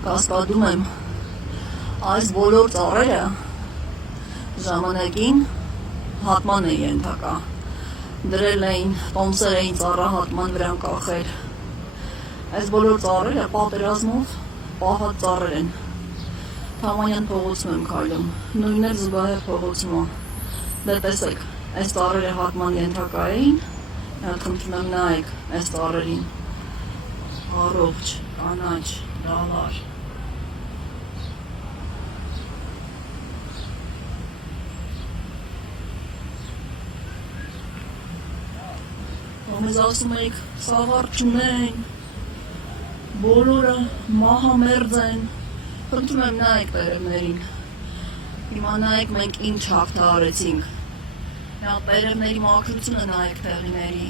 Կասկադում եմ, այս բոլոր ծառերը ժամանակին հատման է ենթակա, դրել էին, տոմսեր էին ծառահատման վրա կախել, այս բոլոր ծառերը պատերազմով պահած ծառեր են, Թամանյան փողոցում եմ քայլում, նույնն էլ Զուգահեռ փողոցում է, դե տեսեք, այս ծառերը հատման ենթակա էին, խնդրում եմ նայեք այս ծառերին, առողջ, կանաչ, դալար, Մեզ ասում եք, սաղար չունեն, բոլորը մահամերձ են, խնդրում եմ նայեք տերևներին, հիմա նայեք մենք ինչ հաղթահարեցինք, տերևների մաքրությունը նայեք տեղիների,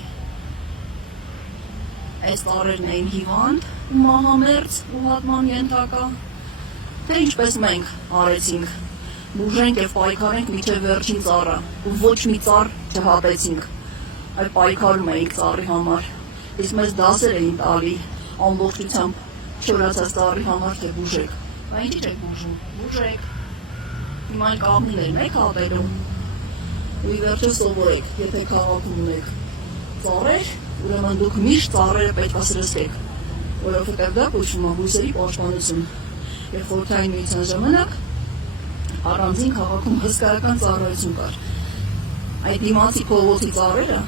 այս ծառերն էին հիվանդ, մահամերձ ու հատման ենթակա, թե ինչպես մենք արեցինք, բուժենք և պայքարենք մինչև վերջին ծառը, ու ոչ մի ծառ չհատեցինք, այլ պայքարում էինք ծառի համար, իսկ մեզ դասեր էին տալի, ամբողջությամբ չորացած ծառի համար, թե բուժեք, բա ինչի չեք բուժում, բուժեք, հիմա էլ կաղնիներն եք հատելու, ու ի վերջո սովորեք, եթե քաղաքում ունեք ծառեր, ուրեմն դուք միշտ ծառերը պետք է սրսկեք, որովհետև դա կոչվում է բույսերի պաշտպանություն, և Խորհրդային Միության ժամանակ առանձին քաղաքում հսկայական ծառայություն կար, այդ դիմացի փողոցի ծառերը,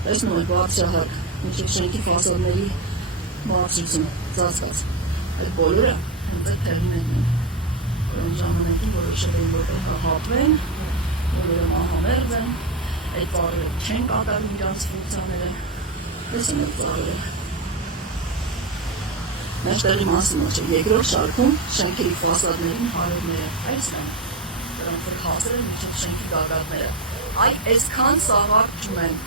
տեսնում եք բարձրահարկ, մինչև շենքի ֆասադների բարձրություն, ծածկած, այդ բոլորը հենց այդ թերմիններն են, որոնք ժամանակին որոշել են, որ պետք է հատվեն, բոլորը մահամերձ են, այդ ծառերը չեն կատարում իրանց ֆունկցիաները, տեսնում եք ծառերը։ Մեջտեղի մասին ոչ է, երկրորդ շարքում շենքերի ֆասադներին հարևները, այսն են, դրանք որ հասել են մինչև շենքի գագաթները, այ այսքան սաղար չունեն։